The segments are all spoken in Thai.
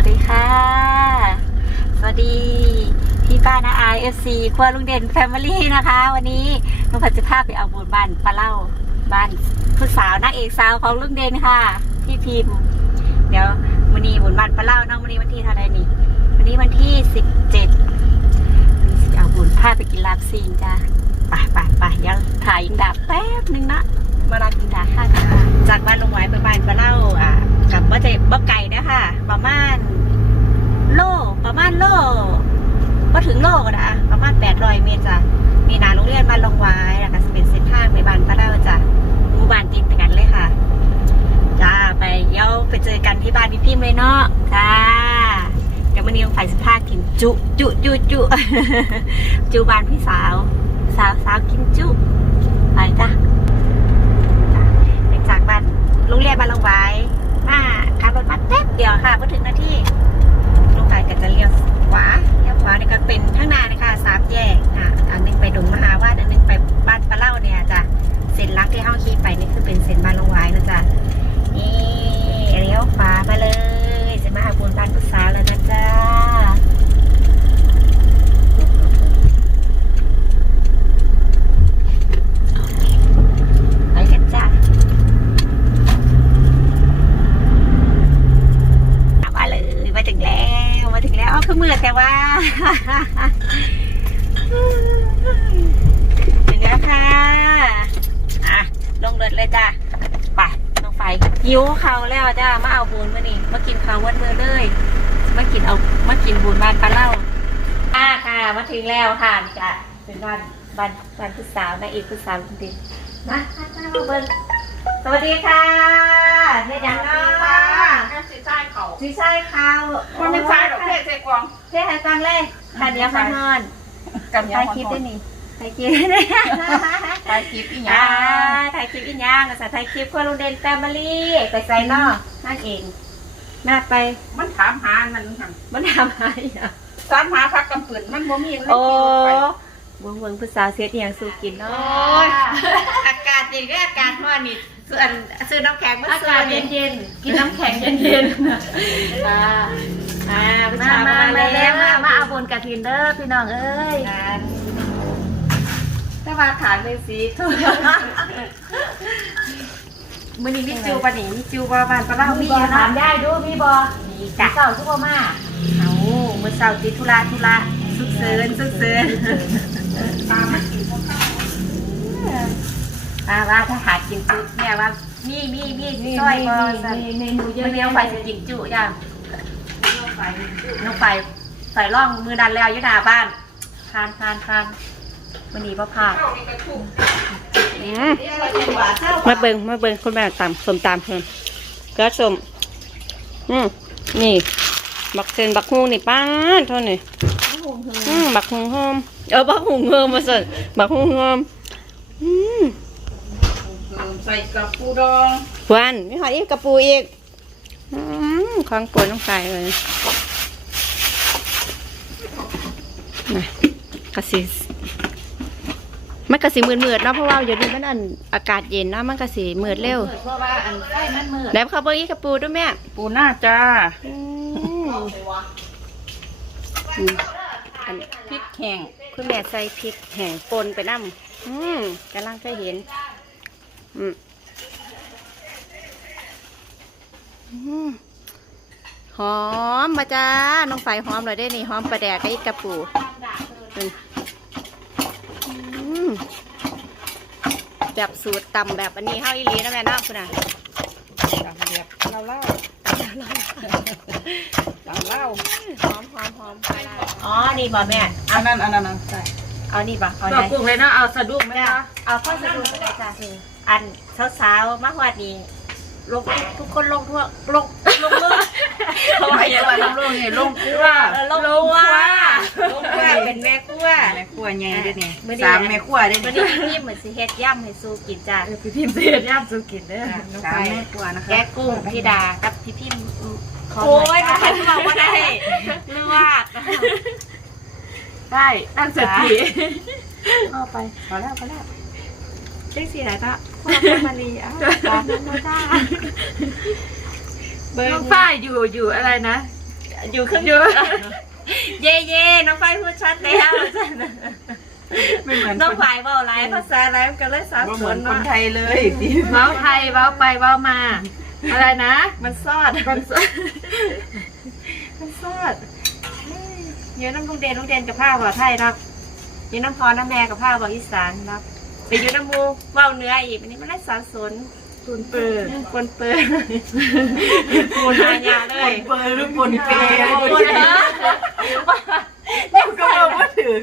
วัสดีค่ะ สวัสดีพี่ป้านะไอเอฟซีครัวลุงเด่นแฟมิลี่นะคะ วันนี้ลุงพันจะพาไปเอาบุญบ้านปลาเล่าบ้านผู้สาวนางเอกสาวของลุงเด่นค่ะ พี่พิมพ์ เดี๋ยววันนี้บุญบ้านปลาเล่าเนาะวันนี้วันที่เท่าไหร่นี่วันนี้วันที่สิบเจ็ดเอาบุญพาไปกินลาบซีนจ้าไปไปไปเดี๋ยวถ่ายยิงดาบแป๊บนึงนะมาลากินดาบค่ะจากบ้านลุงไว้ไปบ้านปลาเล่าอะ กับว่าจะบ่ไก่นะคะประมาณโลประมาณโลก็ถึงโลก็ได้อะประมาณแปดร้อยเมตรจ้ะมีนาโรงเรียนบ้านลงไว้แล้วก็จะเป็นเส้นทางไปบ้านป้าเล่าจ้ะหมู่บ้านติดกันเลยค่ะจ้าไปเดี๋ยไปเจอกันที่บ้านพี่พิมเลยเนาะจ้าเดี๋ยววันนี้ฝ่ายสภาพกินจุจุจุจุจุบ้านพี่สาว สาวสาวกินจุไปจ้ะจากบ้านโรงเรียนบ้านลงไว้มาขับ รถมาแป๊บเดียวค่ะพอถึงหน้าที่ลูกไปก็จะเลี้ยวขวาเลี้ยวขวาเนี่ยก็เป็นข้างหน้านะคะสามแยกอะอันหนึงไปดงมหาวาดอันหนึงไปบ้านปลาเล่าเนี่ยจ้ะเส้นหลักที่ห้องขี่ไปนี่คือเป็นเส้นบ้านลงไว้นะจ๊ะนี่เลี้ยวขวามาเลยจะมาหาบุญบ้านพุทธสาแล้วนะจ๊ะไปกันจ้ะ มาเลยมาถึงแล้วมาถึงแล้วเอาคือมือแต่ว่า ถึงแล้วค่ะอะลงรถเลยจ้ะไปน้องไฟ หิวเขาวแล้วจ้ามาเอาบุญมานี่มากินข้าววันมือเลยมากินเอามากินบุญบ้านปลาเล่าอ่าค่ะมาถึงแล้วค่ะนี่จ้ะเป็นบ้านบ้านบ้านผู้สาวนางเอกผู้สาวจริงๆมามามามาเบิ้งสวัสดีค่ะเฮ็ดหยังเนาะแค่สีใต้เขาสีใช่ข้าวมันเป็นใต้ดอกเทศเทกวางเท่ให้ฟังเลยค่ะเดี๋ยวฟังนอนกันยาถ่ายวคลิปได้นี่ ถ่ายคลิปได้ถ่ายคลิปอีหยัอ่างถ่ายคลิปอีกอย่างภาษาถ่ายคลิปคนลุงเด่นแฟมิลี่ไปใส่นอกนั่นเองน่าไปมันถามหามันหั่นมันทำอะไรอะถามหาพักกำปืนมันบ่มีเลยโอ้ไปเบิ่งเบิ่งภาษาเสียดอหย่างสู้กินเนาะอากาศเย็นก็อากาศร้อนนี่ส่วนซื้อน้ำแข็งมาอาซื้กาศอนี่เย็นๆกินน้ำแข็งเย็นอ่าอ่าผู้ๆมาชายมามามาแล้แล้ววมามาเอาบนกระถินเด้อพี่น้องเอ้ยถ้า มาถามเป็นสีทุกมือนี้มีจิวปะนี่มีจิวปะบานปลาเล่ามีบออะถาเนาะมได้ดูมีบอมีมีกะเก่าทุกมาเอามือเสาร์ติดธุระธุระสุกเซินสุกเซินตามมากินข้าวว่าว่าถ้าหากินจุเนี่ยว่ามีมีมีมีซอยบอมีสันมีเมนูเยมือะอนี้แยะน้องไฟจะกินจุย่างน้องไฟใส่ร่องมือดันแล้วอยู่หน้าบ้านทานทานทาน วันนี้พ่อพาดเข้านี่ก็ถูกมาเบิงมาเบิงคุณแม่ตำสมตำเพิ่มก็สมอืมนี่ บักเซนบักฮุงนี่ป้าดเท่านี้อืมบักฮุงหอมเออบักฮุงหอมมาสั่นบักฮุงหอมอืมเพิ่มใส่กับปูดองหวานมีหอยอีกกระปูอีกอืมของปวดต้องใส่เลยนะกระสี มันกระสีมืดมืดๆเนาะเพราะว่าอยู่นี่มันอันอากาศเย็นเนาะมันกระสีมืดเร็วเพราะว่าอันใกล้มันมืดแล้วเขาเบอร์อีกกระปูด้วยแม่ปูหน้าจ้าอืมอืมอันพริกแห้งคุณแม่ใส่พริกแห้งปนไปน้ำอืมกำลังเคยเห็น อืมอืมหอมมาจ้า น้องไฟหอมเลยได้นี่หอมปลาแดกกับอีกกระปูอืมอืม แบบสูตรตำแบบอันนี้เฮาอีหลีนะแม่เนาะคุณน่ะตามเรียบเราเล่าตำแล้วเราเล่าหอมหอมหอมปลาร้าอ๋อนี่บ่แม่อันนั้นอันนั้นอันนั้นใช่เอานี่บ่เอาดไหอกนกุ้งเลยนะเอาสะดุ้งไหมจ้ะคะเอาข้อสรุปไปเลยจ้ะอันสาวๆมาหวัดนี้ลงทุกคนลงทั่วลงลงเล ยเขาไปยังไงลงลงนี่ลงคั่วเออลงครัวลงครัวเป็นแม่ครัวแม่คั่วใหญ่ด้วยนี่มื้อนี้สามแม่คั่วด้วยวันนี่นี้พี่เหมือนสิเฮ็ดย่ำให้สู้กินจ้ะพี่พิมพ์เสียย่ำสุกินเด้อสามแม่คั่วนะคะแกะกุ้งพี่ดากับพี่พิมพ์ขโอ้ยมามาขันบอกว่าได้เลือกได้ตั้งสติเอาไปพอแล้วพอแล้วเจ๊สีไหนจ้ะคุณมาลีอะขอบคุณจ้า เบิ้งน้องฝ้ายอยู่อยู่อะไรนะ อยู่ครึ่งอยู่เย่เย่น้องไฟพูดชัดแล้วไม่เหมือนน้องคนไฟเบาหลายภาษาหลายมันก็เลยสับบ่สเหมือนนคนเนาะไทยเลยสิเว้าไทยเว้าไปเว้ามา อะไรนะ มันซอดมันสมันซอดเยอะน้ำลุงเดนลุงเดนกับผ้าบอกไทยเนาะเยอะน้ำพรน้ำแม่กับผ้าบอกอีสานเนาะไปอยู่น้ำมูเว้าเนื้ออีกอันนี้มันได้สับสน ตุนเปิดปนเปื้อนปูนอาญาเลยเปิดหรือปนเปปนเปื้อนเดี๋ยวก็ก่อนมาถึง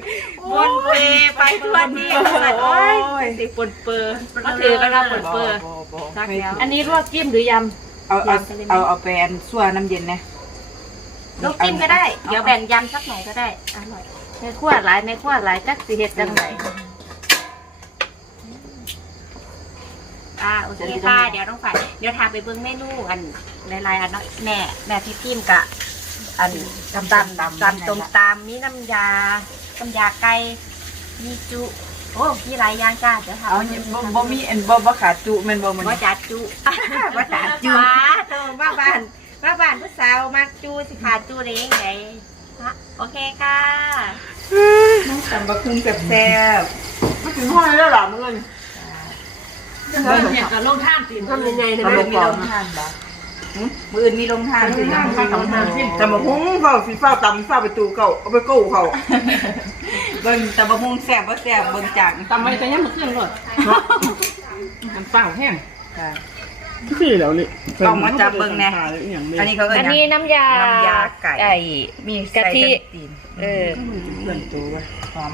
ปนเปรไปทั่วที่โอ้ยสิปนเปื้อนมาถือกันเราปนเปื้อนรักแล้วอันนี้ลวกจิ้มหรือยเอาเอาเอาเอาไปอันส่วน้ำเย็นนะลูกจิ้มก็ได้ เดี๋ยวแบ่งยำสักหน่อยก็ได้อร่อยในขั้วหลายในขั้วหลายจักสิเฮ็ดจังได อ่าโอเคค่ะ เดี๋ยวต้องฝ่ายเดี๋ยวทาไปเบิ้งเมนูอันหลายๆอันเนาะแม่แม่พี่พิมกะ อันตำตำตำตำต้มตำมีน้ำยา น้ำยาไก่ มีจุ โอ้มีหลายอย่างจ้า เดี๋ยวทำเอาเนี่ยบ่บ่มีอันบ่บ่ขาดจุแม่นบ่มันว่าจัดจุว่าจัดจุว้าโตมาบ้านมาบ้านผู้สาวมักจูสิขาดจูเด้งไงฮะโอเคค่ะน้องตำบักหุ่งแซ่บไม่ถึงห้อยแล้วหรอมึง เงินเบิ่งเนี่ยก็ลงท่านตีนทำยังไงๆเนี่ยตำบักมีลงทานบ่หึมื้ออื่นมีลงทานสิยังแต่มาหุ้งเฝ้าสีเฝ้าตำเฝ้าประตูเก่าเอาไปกู้เขาเบิ่งตำบักหุ่งแซ่บบ่แซ่บเบิ่งจังตำไปแต่ยังมาเครื่องรถมันเฝ้าแห้งค่ะคือแล้วนี่ลองมาจับเบิ่งแน่อันนี้เขาเอิ้อันนหยังนี้น้ำยาน้ำยาไก่ไก่มีกะทิใส่ตีนเออเพื่อนตัวไปหอม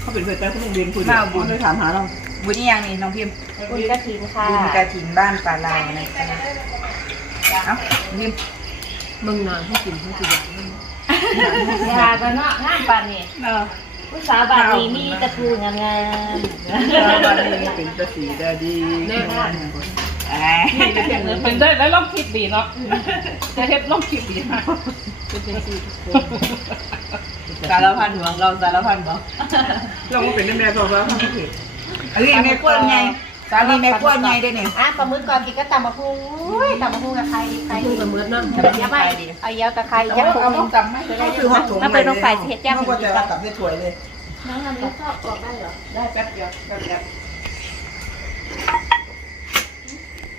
เขาเป็นเพื่อนไปเขาโรงเรียนคุยมาบุญเลยถามหาเรา บุญนี่ยังนี่น้องพิมพ์บุญกระถินค่ะบุญกระถินบ้านปลาลาวนะจ๊ะเอ้าพิมพ์มึงนานให้กินให้กินยาก็เนาะงานปานนี่เนาะผู้สาวบ้านนี้มีแตะพูงามวันนี้เป็นภาษีได้ดีแน่นอนแหมเป็นได้แล้วลองคิดดีเนาะจะเฮ็ดลองคิดดีฮะสารพันหัวเราสารพันบ่ลองมาเป็นแม่ตัวแล้วเอ้ยแม่กวนไงสามีแม่กวนไงด้วยนี่อะปลาหมึกก่อนกินก็ตำมะพุงอุ้ยตำมะพุงกับใครดีใครดีกับมือนั่นเอาเยอะไปเอาเยอะกับใครยักษ์เอาจำไหมคือห้องถุงมาเป็นน้องฝ่ายเฮ็ดย่ำเขาก็จะกลับได้ถวยเลยได้แป๊บเดียวแป๊บเดียว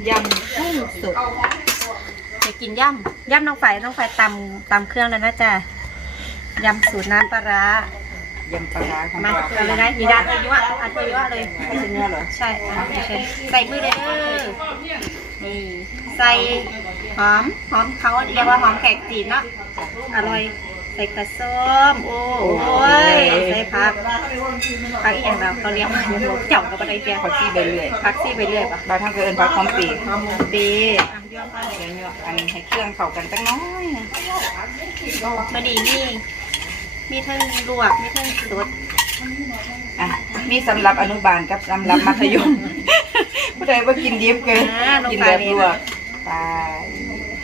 ยำกุ้งสุกจะกินย่ำย่ำน้องฝ่ายน้องฝ่ายตำตำเครื่องแล้วนะจ๊ะยำสูตรน้ำปลาร้า ยำปลาร้าของมาเราเอาเลยนะมีดาอันยั่วอันยั่วเลยไม่ใช่เนื้อเหรอใช่อะเชิญใส่มือเลยเด้อนี่ใส่หอมหอมเขาเรียกว่าหอมแขกจีนเนาะอร่อย ใส่กระส้มโอ้ยใส่ผักผักอีกอย่างเราเขาเรียกว่าเจ้ากับอะไรแกผักชีใบเลื่อยผักซี่ไปเรื่อยปะบางท่านก็เอิ้นผักหอมปีหอมปีเดี๋ยวเนาะอันให้เครื่องเข้ากันจังน้อย มาดีนี่ มีทั้งลวก มีทั้งสดอะมีสำหรับอนุบาลกับสำหรับมัธยม ผู้ใดว่ากินดิบเกินอ่าลงกินไปแบบเลยลวกตาย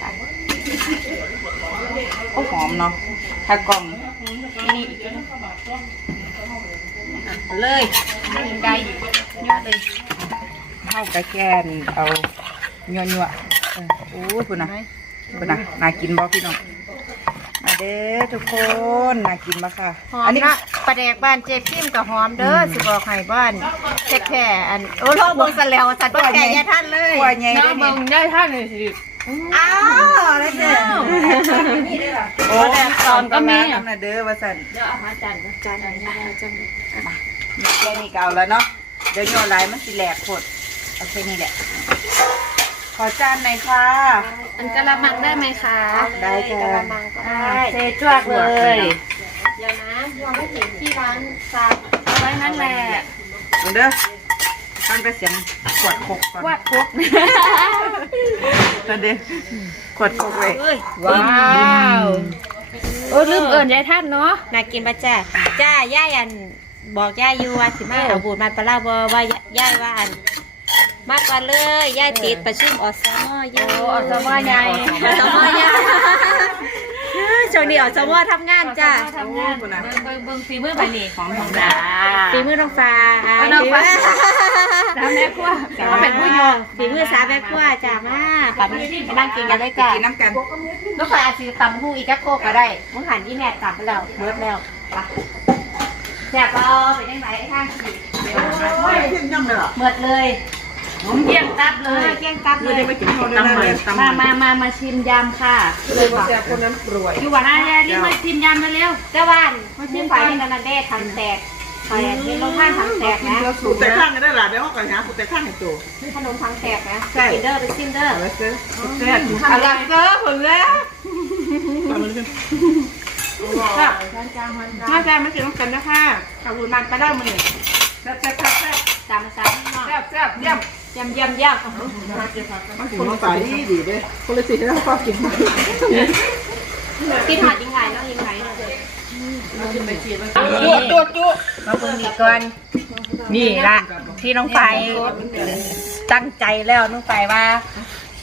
ค่ะโอ้หอมเนาะถ้ากล่องนี่เลยกินได้เยอะเลย เข้ากระแกนเอายัวยัวๆเออโอ้ยคุณนะคุณนะน่ากินบ่พี่น้องมา เด้อทุกคนน่ากินบ่ค่ะ หอมนะปลาแดกบ้านเจ๊พิมกับหอมเด้อสิบอกให้บ้านแค่แค่อันโอ้โลกบงสะแล้วสัตว์แค่ยาท่านเลยกลัวใหญ่น้าได้เบิ่นี่งได้ท่านเลยสิ อ้าวแล้วเจ้าโอ้แต่ตอนก็มีทำนะเด้อว่าสั่นเดี๋ยวเอามาจันจันแค่นี้ก็เอาแล้วเนาะเดี๋ยวโยนหลายมันสิแหลกโคตรเอาแค่นี้แหละ ขอจานหน่อยค่ะ อันกะละมังได้ไหมคะได้จ้ะกระมังก็ได้เซจวกเลย เดี๋ยวนะยังไม่ถึงที่ร้านซาเอาไว้นั่นแหละเอาเด้อฟังแต่เสียงขวดคกก่อนวาดคุกตอนเด้อขวดคกเลยเอ้ยว้าวโอ้ลืมเอิญยายท่านเนาะน่ากินปะจ้าจ้าย่ายันบอกย่าอยู่ว่าสิมาเอาบูดมาปลาเล่าบอว่าย่าว่าอัน มากกว่าเลยย่าติดประชุมอสมอยู่โอ้อสมใหญ่อสมย่าช่วงนี้อสมทำงานจ้าทำงานเบิ่งเบิ่งเบิ่งฝีมือไปนี่หอมหอมจ้าฝีมือน้องฟ้าน้องฟ้าสามแม่ครัวเขาเป็นผู้โยงฝีมือสาวแม่ครัวจ้ามาปัดนั่งกินกันเลยจ้ากินน้ำกันน้องฝ่ายอาจจะตำหูอีกแค่โคกก็ได้มึงหันยี่แม่ตำไปแล้วเบิดแล้วไปแซ่บเอาไปยังไงไอ้ทางสี่เดี๋ยวโอ้ยขึ้นย่ำเลยเหรอเบิดเลยผม เกี่ยงตับเลเลยยเกี้ยงกัดเลเลยยได้ไปกินข้าวด้วยนะเลยตำมามันมามามาชิมยำค่ะเลยว่าแซ่บคนนั้นรวยอยู่ว่าหน้าแย่นี่มาชิมยำมาเร็ว เจ้าบ้านมาชิมฝ่ายนี่นันเด้ทำแตกฝ่ายนี่ลงท่านทำแตกนะกูแต่ข้างก็ได้หล่ะเดี๋ยวเขาก็หากูแต่ข้างให้ตัวขนมทำแตกนะกินเด้อไปชิมเด้อเอาละเจ้อแซ่บอะไรเจ้อผลแล้วตามมันขึ้นครับน่าจะไม่กินน้ำกันนะค่ะขอบคุณมันไปได้มื้อนี้แซ่บแซ่บแซ่บแซ่บตามมาซ้ำเนาะแซ่บแซ่บเยี่ยม ยำยำยำมันถึงน้องตายดีดีเด้คนละสิให้เราก็กินกินหอดยังไงเนาะยังไงจุจุจุมาเบิ่งอีกก่อนนี่ละที่น้องไฟตั้งใจแล้วน้องไฟว่า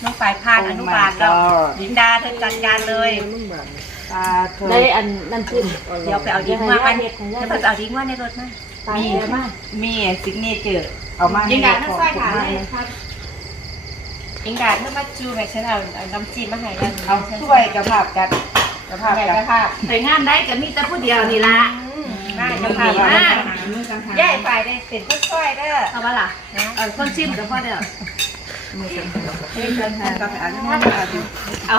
น้องไฟพลาดอนุบาลแล้วลินดาเธอจัดการเลยตาเธอได้อันน้ำจิ้มเดี๋ยวไปเอาดิ้งมามันเดี๋ยวไปเอาดิ้งมาในรถนะมีมีซิกเนเจอร์ เอามายิงดาทั้งสร้อยขาเลยยิงดาเมื่อมาจูแม่ฉันเอาเอาน้ำจิ้มมาให้แล้วเอาถ้วยกับภาพจัดกับภาพจัดภาพไปงานได้ก็มีแต่ผู้เดียวนี่ละได้กับภาพมากย่ายฝ่ายได้เป็นผู้ช่วยเด้อเอาวะล่ะเออคนชิมกับพ่อเดียวกับอันนี้มาเอาดิเอา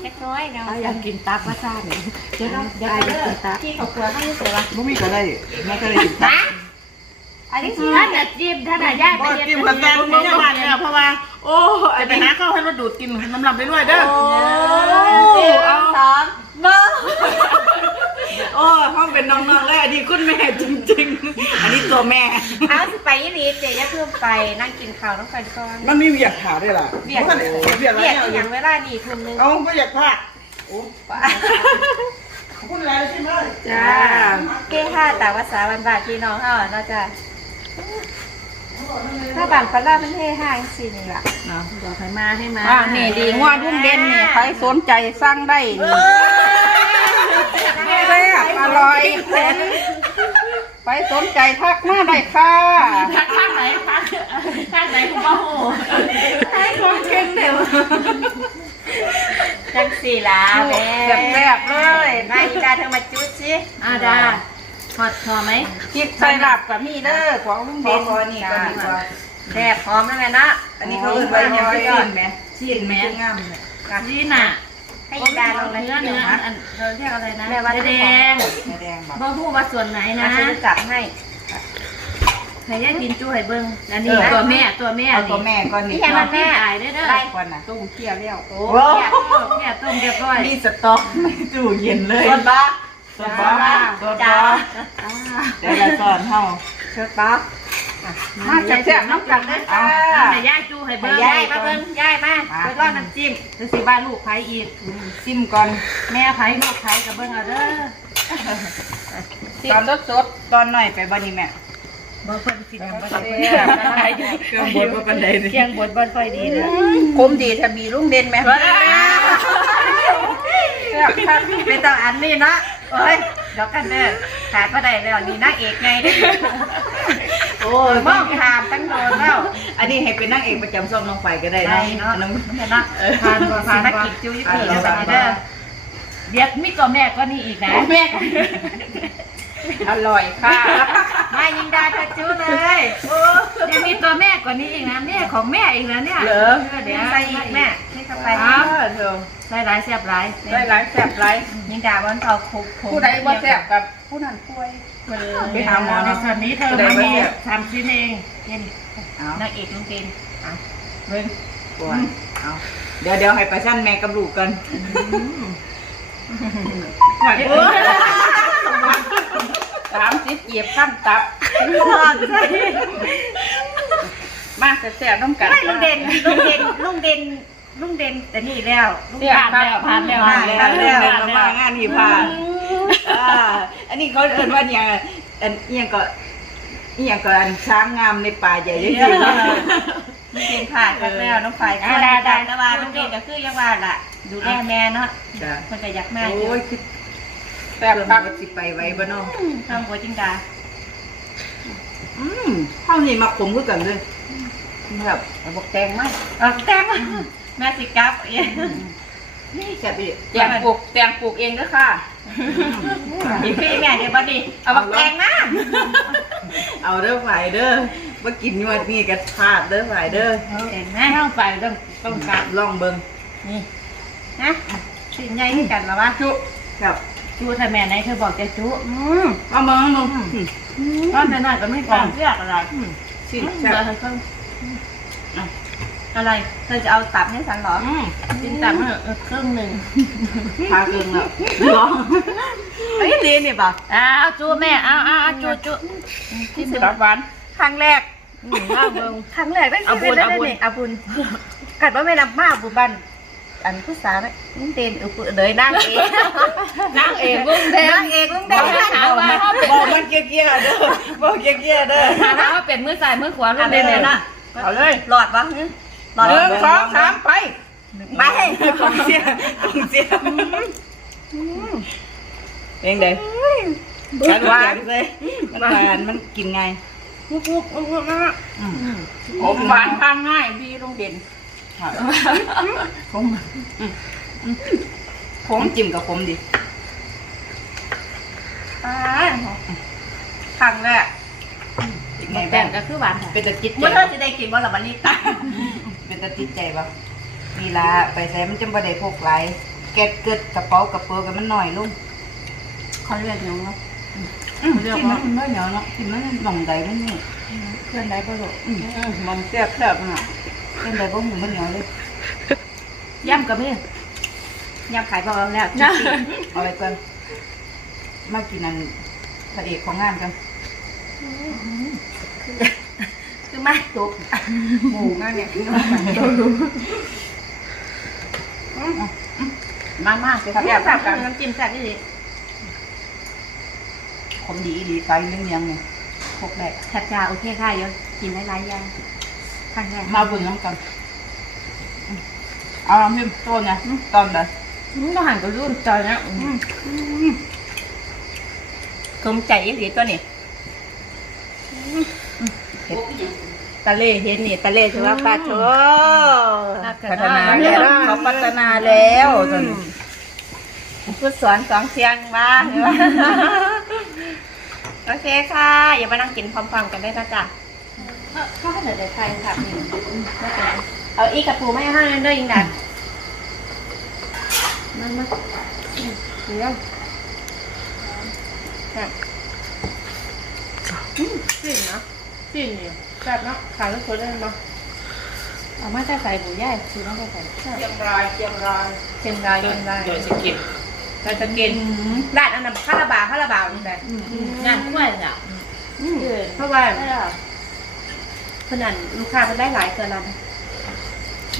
แค่น้อยเนาะเอาอยากกินตับว่าซ่าเนี่ยเดี๋ยวเดี๋ยวไปกินตับที่เขาครัวให้เสือวะบ่มีก็ได้แม่ก็ได้กินนะ อันนี้คือถ้าจะจิ้มถ้าจะย่ายไปบ่เรียนกินกับแตงมึงบ้านเนี่ยเพราะว่า โอ้ไอ้ไปหาข้าวให้รถดูดกินน้ำลำไปด้วยเด้อเอาสองเนาะโอ้ห้องเป็นน้องๆแล้วอันนี้คุณแม่จริง ๆ อันนี้ตัวแม่ เอาสิไปยี่ลีเจ๊อย่าเพิ่มไปนั่งกินข้าวน้องกันก่อนมันมีเวียกขาด้วยล่ะเวียกเวียกอะไรเรียกเนี่ยอย่างเวลานี่ทุ่มนึงเอาไม่อยากพลาดโอ้ขอบคุณอะไรใช่ไหมจ้า เก้ห้าแต่ภาษาบันบาพี่น้องเฮาเนาะจ้ะ ถ้าบานปลาล่าเป็นเฮ่ห้าจังสี่นี่ล่ะบอกให้มาให้มาอ่านี่ดีงวดรุ่นเด่นนี่ใครสนใจสร้างได้นี่แซ่บอร่อยไปสนใจทักมาได้ค่ะข้างไหนข้างข้างไหนคุณพ่อโหให้คนเก่งเดี๋ยวจังสี่ล่ะแม่แซ่บๆเลยนายอีดาเธอมาจุดสิอาดาหอดพอไหมคิดใส่หลับกับมีเด้อของลุงเด่นนี่ก็ดีกว่าแซ่บหอมแล้วแม่นะอันนี้เขาเอิ้นว่าหยังไปซีนไหมซีนไหมงามเลยนี่น่ะให้อีดาลงเลยเนื้อเนื้ออันเราเรียกอะไรนะแม่ว่าแดงแดงแบบบ่ฮู้ว่าส่วนไหนนะนะจะจับให้ให้ยายกินจุ้ให้เบิ่งอันนี้ตัวแม่ตัวแม่เอาตัวแม่ก่อนนี่นี่แค่มันแม่อายเด้อเด้อได้ก่อนนะต้มเคี่ยวแล้วโอ้แม่ต้มเรียบร้อยมีสต๊อกในตู้เย็นเลยสดปะ สดบ้าสดจ้าบ้าเดี๋ยวเราสอนเฮาสดปะมาแซ่บๆน้ำกันได้ค่ะให้ยายจุ้ให้เบิ่งยายมาเบิ่งยายมามาเบิ่งรอดน้ำจิ้มจะสิว่าลูกไผอีกซิมก่อนแม่ไผลูกไผก็เบิ่งเอาเด้อตอนสดๆตอนหน่อยไปบ่นี่แม่บ่เพิ่นสิยังบ่แซ่ได้บเครื่องบดบ่ปานใดนี่เคียงบดบ่ค่อยดีเด้อคมดีถ้ามีลุงเด่นไหมแซ่บครับเป็นต้องอันนี้เนาะ เอ้ยเดี๋ยวกันเด้อขาก็ได้แล้วนี่นางเอกไงเด้อโอ้ยมองขามตั้งโดนแล้วอันนี้ให้เป็นนางเอกประจำช่องน้องไฟก็ได้เนาะได้เนาะน้องเนาะทานบ่ทานนักบ่กินจิ้วยี่ปีแล้วแบบนี้เด้อเดี๋ยวมีตัวแม่ก็นี่อีกนะแม่อร่อยค่ะมายิงดาเธอจิ้วเลยเดี๋ยวมีตัวแม่กว่านี้อีกนะแม่ของแม่อีกนะเนี่ยเหรอเดี๋ยวใส่อีกแม่ ให้เข้าไปอ้าวเธอใส่หลายแซ่บหลายได้หลายแซ่บหลายยิงดาบนเตาคุกผู้ใดบ่แซ่บกับผู้นั้นป่วยไปหาหมอในเนาะส่วนนี้เธอได้มาไหมมีเนี่ยทำชิ้นเองกินเอานางเอกลุงเกณฑ์เบิ่งปวดเอาเดี๋ยวเดี๋ยวให้ประชันแม่กับลูกกันสามสิบเหยียบขั้นตับมาแซ่บๆน้ำกันไม่ลุงเด่นลุงเด่นลุงเด่น ลุงเด่นแต่นี่แล้วลุงเนี่ยผ่านแล้วผ่านแล้วผ่านแล้วแล้วมางานที่ผ่านอ่าอันนี้เขาเอิ้นว่าอย่างอันเอียงก็เอียงก็อันช้างงามในป่าใหญ่จริงๆลุงเด่นผ่านกันแล้วน้องฝ่ายก็ได้ได้แต่ว่าลุงเด่นก็คือยังว่าล่ะดูแลแม่เนาะจ้ะคนก็อยากมาอยู่โอ้ยคือแซ่บคักสิไปไว้บ่เนาะข้างหัวจิงดาอืมเฮานี่มาขมคือกันเลยแบบเอาบอกแตงไหมเออแต้ม แม่สิกับเอ้ยนี่แซ่บอีกแตงปลูกแตงปลูกเองด้วยค่ะอีพี่แม่เดี๋ยวบัดนี้เอาบักแตงมาเอาเด้อฝ่ายเด้อมากินนวดนี่กันพลาดเด้อฝ่ายเด้อเห็นไหมไม่ต้องไปต้องต้องการลองเบิ่งนะชิ้นใหญ่ที่กันแล้ววะจุครับจูถ้าแม่ไหนเธอบอกจะจูอืมเอามาเอามาตอนนั้นก็ไม่ขฟัองงเรียกอะไรสิเดี๋แซ่ยวบให้เขา อะไรเธอจะเอาตับให้ฉันเหรอกินตับเออครึ่งหนึ่งพาเกินแล้วลองเอ้ยลีนี่ป่ะอ้าวจูแม่อ้าวอ้าวจูจูที่สุดหวานครั้งแรกข้าวเบิ้งครั้งแรกได้เอาบุญได้เอาบุญนี่เอาบุญกัดว่าไม่นำมาบุญบันอันผู้สาวไหมนี่เต้นอุปเลยนั่งเองนางเอกลุงแดงนั่งเองลุงแดงถามว่าเขาเป็นบอกมันเกี้ยๆเด้อบอกเกี้ยๆเด้อถามว่าเป็นมือซ้ายมือขวาลุอังนแดนี้งเลยนะเอาเลยหลอดปะ หลอดหนึ่งสองสามไปไปของเสียของเสียเองเด้กันหวานเลยมันหวานมันกินไงผมหวานทานง่ายพี่ลุงเด่นผมผมจิ้มกับผมดิครั้งแรกเป็นไงแต่บ้างงก็คือหวานเป็นตะจิตใจเมื่อเธอจะได้กินว่าละมันนี่ตา เป็นตะจิตใจบ่มีลาไปใส่มันจะบ่ได้พกหลายแกะเกิดกระเป๋ากระเป๋ากันมันหน่อยลุงเขาเรียกยังไงเรียกว่ามันน้อยเหนียวเนาะกินมันหน่องใดมันนี่เพื่อนได้ปะลูกอืมมันแซ่บแซ่บน่ะเป็นใดบ่หูมันเหนียวเลยย่ำกับพี่ยำขายบอกแล้วนะเอาไว้ก่อนมากินอันพระเอกของงานกัน คือไม่ตุกหมูนั่นเนี่ยมากมากเลยแซ่บแบบน้ำจิ้มแซ่บที่ดีคมดีอีหลีไฟเรื่องยังเนี่ยพกได้ชัดจ้าโอเคค่ะเดี๋ยวกินหลายๆอย่างครั้งแรกมาเบุญน้ำกันอืมเอาน้ำพิมพ์ต้นเนี่ยตอนใดมึงก็หันกับรุ่นจอยนะสมใจอีหลีตัวนี้ ตะเล่เห็นนี่ตะเล่ถือว่าปลาโถพัฒนาแล้วเขาพัฒนาแล้วตอนนี้พูดสอนสองเสียงมาโอเคค่ะ อย่ามานั่งกินพร้อมๆกันได้นะจ๊ะเขาให้เด็กไทยค่ะนี่เอาอีกกับปูไม่ให้ด้วยยิงดันมันมาเรื่องสิ่งเนาะ สิ่งนี่แซ่บเนาะขายลูกคนได้เนาะเอามาใส่หมูย่ายคือน้องใส่เชียงรายเชียงรายเชียงรายเชียงรายเดี๋ยวจะกินเราจะกินร้านอันนั้นข้าวระบาข้าวระบานี่แหละงานกล้วยอะเพราะว่าขนาดลูกค้ามันได้หลายเกินเรา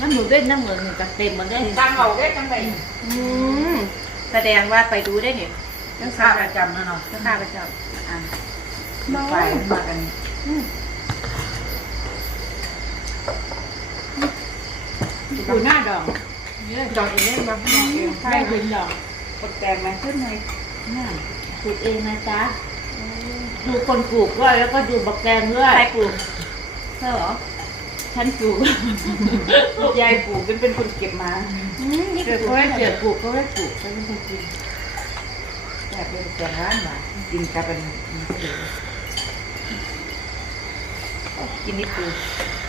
น้ำหมูเด้นน้ำเหมือนกับเต็มมันได้ตั้งเอาได้ตั้งแต่อืมแสดงว่าไปดูได้เนี่ยยังข้าประจำนะเนาะลูกค้าประจอะไปมากัน ปูหน้าดองดองเองมาดองเองใช่เป็นดองกดแตงไหมขึ้นไหมน่าปลูกเองนะจ๊ะดูคนปลูกด้วยแล้วก็ดูบักแกงด้วยใครปลูกเธอเหรอฉันปลูกยายปลูกเป็นเป็นคนเก็บมานี่เกิดเขาให้เกิดปลูกเขาให้ปลูกเขาเป็นคนกินแต่เป็นแต่ร้านหวานกินกับเป็นกินนิดเดียว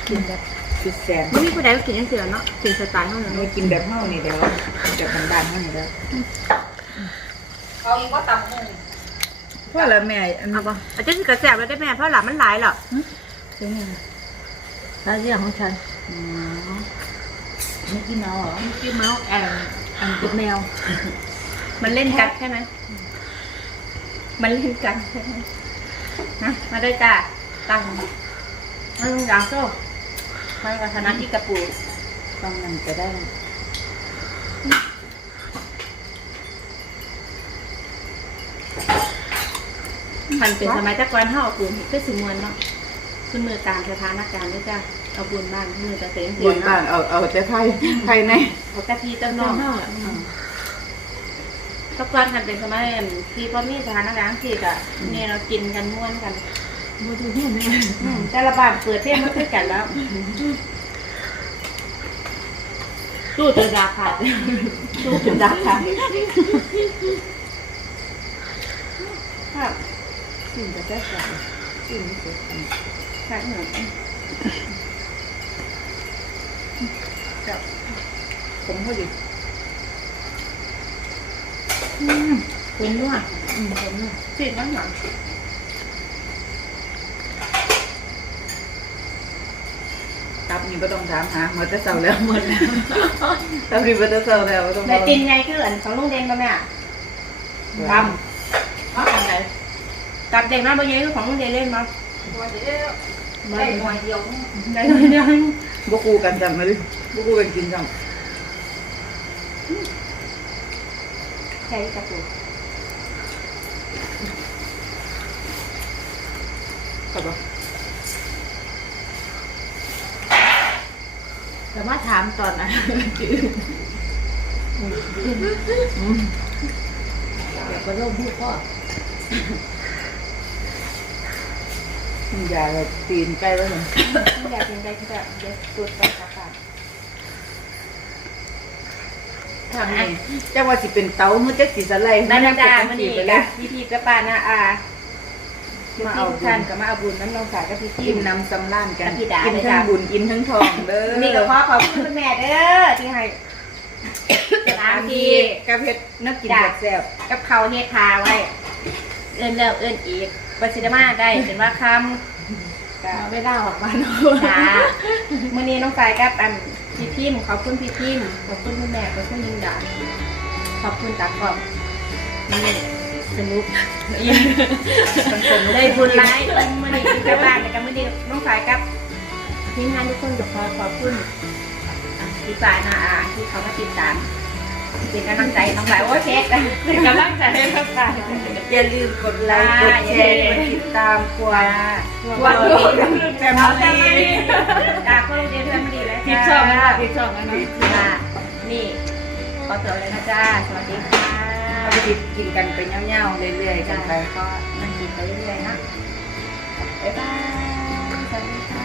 กินแบบ สุดแสนไม่มีผู้ใดกินยังเสือเนาะกินสไตล์เท่านั้นเรากินแบบเฮานี่เดียวแบบบ้านๆเฮานี่เดียวเขาอีกว่าตำหูพ่อแล้วแม่อันเอาปะอาจจะสิกระแสบแล้วได้แม่เพราะหลานมันหลายหรอกเป็นไงร้านเรื่องของฉันอ๋อไม่กินเอาเหรอไม่กินเมาส์แอนแอนกินแมว มันเล่นกันใช่ไหมมันเล่นกันใช่ไหมนะมาด้วยจ้าตั้งมันอยางโซ่ มันกับธนัทอีกกระปูต้องมันจะได้มันเป็นสมัยตะกอนเท่าปูเพื่อสิมวนเนาะขึ้นมือตามสถานการณ์ด้วยจ้าเอาบุญบ้านขึ้นมือตะเสียงบเสียนงบ้าเนาะนเอาเอาแต่ไทยไทยในเอากะทิเต้าน้น้อองงเท่าอะตะกอนกันเป็นสมัยที่พ่อมีสถานการณ์ที่กะนี่เรากินกันม้วนกัน บูดูเห็นไหมอืมแต่ละบ้านเปิดเที่ยงไม่คือกันแล้วตู้เจอดาขาดดูถึงดักค่ะครับสิ่งจะได้ใส่สิ่งที่สุดแค่หนึ่งกับผมพอดีเป็นด้วยอืมเป็นด้วยสิ่งนั้นหนัง ตับ นี่บ่ต้องถามหาหมดแต่เช้าแล้วหมดแล้วตับนี่บ่แต่เช้าแล้วบ่ต้องในตินไงคืออันของลุงเดงก็แม่ทำว่าทำไงตัดเด็กมาบางอย่างคือของลุงเดงเล่นมาได้หน่วยเดียวได้หน่อยเดียวบ่คู่กันจังเลยบ่คู่กันกินจังใช่กระปุกครับบ่ แต่ว่าถามตอนนั้นจืดเดี๋ยวก็ล่มพูดพ่ออย่าแบบตีนไก่ไว้หน่อยอยากกินไรที่แบบเดี๋ยวตูดไปกับปากทางนี้จังว่าสิเป็นเต้ามันจักสิสไลนั่นนะจ้ามันนี่กะยพี่พี่กับป้านะอา มาเอาบุญกับมาเอาบุญน้ำนองสายกับพี่พีกินน้ำสำล้านกันกับพี่ดากินเลยทั้จ้ะงบุญกินทั้งทองเด้อนี่ก็ขอขอบคุณคุณแม่เด้อที่ให้สถานที่กับเฮ็ดนักกินจ้ะแซ่บกับเขาวเฮ็ดทาไว้ เอิ้นแล้วเอิ้นอีกปัสิได้มาได้เห็นว่าคำก็ไม่ได้ออกมาเนาะจ้ามื้อนี้น้องสายกับอันพี่พิมพ์ขอบคุณพี่พิมพ์ขอบคุณคุณแม่ขอบคุณยิงดาขอบคุณตากล้องนี่ สนุกอินๆมันสนุกได้บุญร้ายเอิ้นมื้อนี้ที่ไปบ้านแล้วกับมื้อนี้น้องสายกับทีมงานทุกคนก็ขอขอบคุณพี่สายนาอาที่เขามาติดตามเป็นกำลังใจให้น้องสายโอ้ยเพชรเป็นกำลังใจให้น้องสายอย่าลืมกดไลค์กดแชร์กดติดตามกวาวันนี้แฟมิลี่จากคนเรียนแฟมิลี่แล้วผิดจ้าช่องนะผิดช่องนะจ้านี่ขอตัวเลยนะจ้าสวัสดีค่ะ เอาไปกินกันไปเงี้ยวๆเรื่อยๆกันไปก็นั่งกินไปเรื่อยๆนะบ๊ายบายสวัสดีค่ะ